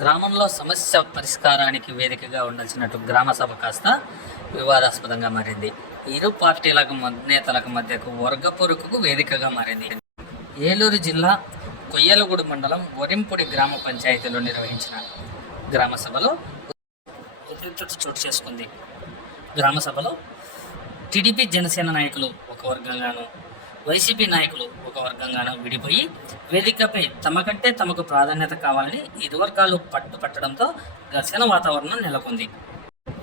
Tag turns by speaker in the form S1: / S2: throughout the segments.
S1: గ్రామంలో సమస్య పరిష్కారానికి వేదికగా ఉండాల్సినట్టు గ్రామ సభ కాస్త వివాదాస్పదంగా మారింది. ఇరు పార్టీలకు నేతలకు మధ్యకు వర్గ వేదికగా మారింది. ఏలూరు జిల్లా కొయ్యలగూడు మండలం వరింపుడి గ్రామ పంచాయతీలో నిర్వహించిన గ్రామ సభలో ఉద్రిక్తత చోటు చేసుకుంది. గ్రామ సభలో టీడీపీ జనసేన నాయకులు ఒక వర్గంగాను వైసీపీ నాయకులు ఒక వర్గంగానూ విడిపోయి వేదికపై తమకంటే తమకు ప్రాధాన్యత కావాలని ఇరు వర్గాలు పట్టుపట్టడంతో ఘర్షణ వాతావరణం నెలకొంది.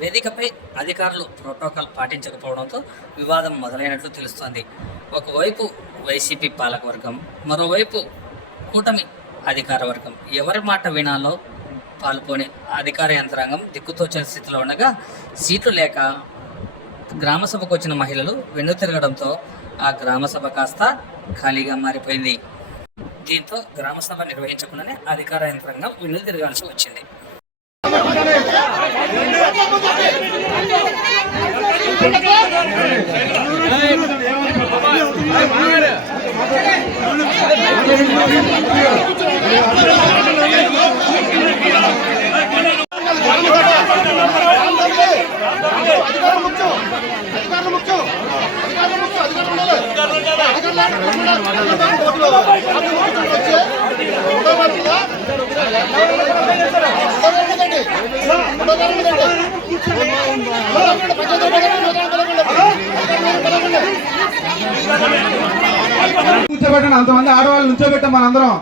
S1: వేదికపై అధికారులు ప్రోటోకాల్ పాటించకపోవడంతో వివాదం మొదలైనట్లు తెలుస్తోంది. ఒకవైపు వైసీపీ పాలకవర్గం మరోవైపు కూటమి అధికార వర్గం. ఎవరి మాట వినాలో పాల్గొనే అధికార యంత్రాంగం దిక్కుతోచని స్థితిలో ఉండగా సీట్లు లేక గ్రామ సభకు వచ్చిన మహిళలు వెన్ను తిరగడంతో ఆ గ్రామ సభ కాస్త ఖాళీగా మారిపోయింది. దీంతో గ్రామ సభ నిర్వహించకుండానే అధికార యంత్రాంగం వెన్ను తిరగాల్సి వచ్చింది
S2: అధికారం ముఖ్యం అధికారం ముఖ్యం అధికారం ముఖ్యం అధికారం ఉండాలి అధికారం వచ్చే ఉండబడుతుందా ఉండకూడదండి ఉండకూడదండి ఉండకండి పంచాయతీ
S3: కూర్చోబెట్టండి అంతమంది ఆడవాళ్ళు నుంచోబెట్టాం మనందరం.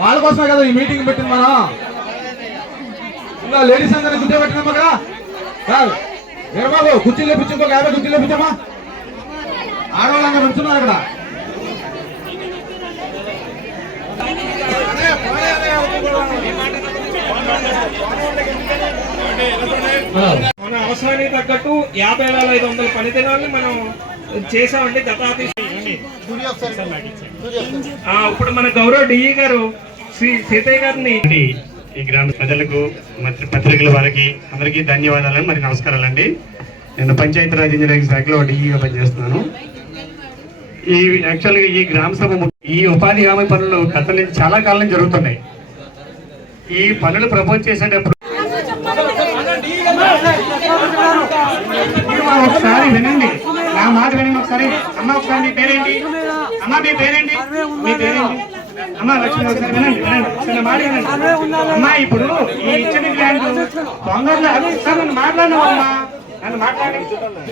S3: వాళ్ళ కోసమే కదా ఈ మీటింగ్ పెట్టింది మనం ఇంకా లేడీస్ అందరినీ కూర్చోబెట్టినామా కదా? కాదు. ఏరా బాబు కుర్చీలో పిచ్చి యాభై కుర్చీలో పిచ్చమ్మా ఆడవాళ్ళందరూ నుంచున్నారు అక్కడ.
S4: మన అవసరానికి తగ్గట్టు యాభై వేల ఐదు వందల పని దినాలని మనం చేసామండి గతాతి ఇప్పుడు మన గౌరవ డిఈ గారు శ్రీ సీతయ్య గారిని
S5: ఈ గ్రామ ప్రజలకు మంత్రి పత్రికల వారికి అందరికీ ధన్యవాదాలు మరి నమస్కారాలండి నేను పంచాయతీరాజ్ ఇంజనీరింగ్ శాఖలో డిఈగా పనిచేస్తున్నాను. ఈ యాక్చువల్గా ఈ గ్రామ సభ ఈ ఉపాధి హామీ పనులు గత చాలా కాలం జరుగుతున్నాయి. ఈ పనులు ప్రపోజ్ చేసేటప్పుడు ఒకసారి వినండి. నా మాట వినండి ఒకసారి. అమ్మ ఒకసారి మీ పేరేంటి? అమ్మ మీ పేరేంటి? మీ పేరేంటి? అమ్మ లక్ష్మి ఒకసారి వినండి వినండి. మాట వినండి. అమ్మ ఇప్పుడు ఈ ఇచ్చిన గ్రాండ్ తొందరలో ఒకసారి నన్ను మాట్లాడినా అమ్మా. నన్ను మాట్లాడి.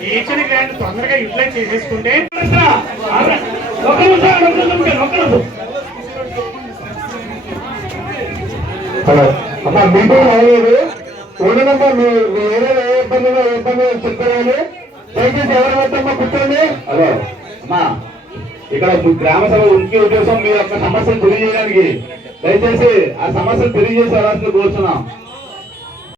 S5: ఈ ఇచ్చిన గ్రాండ్ తొందరగా యూటిలైజ్ చేసేసుకుంటే. ఒక నిమిషం, ఒక నిమిషం, ఒక నిమిషం.
S3: హలో అమ్మా మీటింగ్ అయ్యేది. ఉండడమ్మా మీ మీ ఏరియాలో ఏ ఇబ్బంది ఏ ఇబ్బంది చెప్తారని దయచేసి ఎవరు పెట్టమ్మా కూర్చోండి. హలో. అమ్మా ఇక్కడ గ్రామ సభ ముఖ్య ఉద్దేశం మీ యొక్క సమస్యను తెలియజేయడానికి. దయచేసి ఆ సమస్యను తెలియజేసి వెళ్ళాల్సింది కోరుతున్నాం.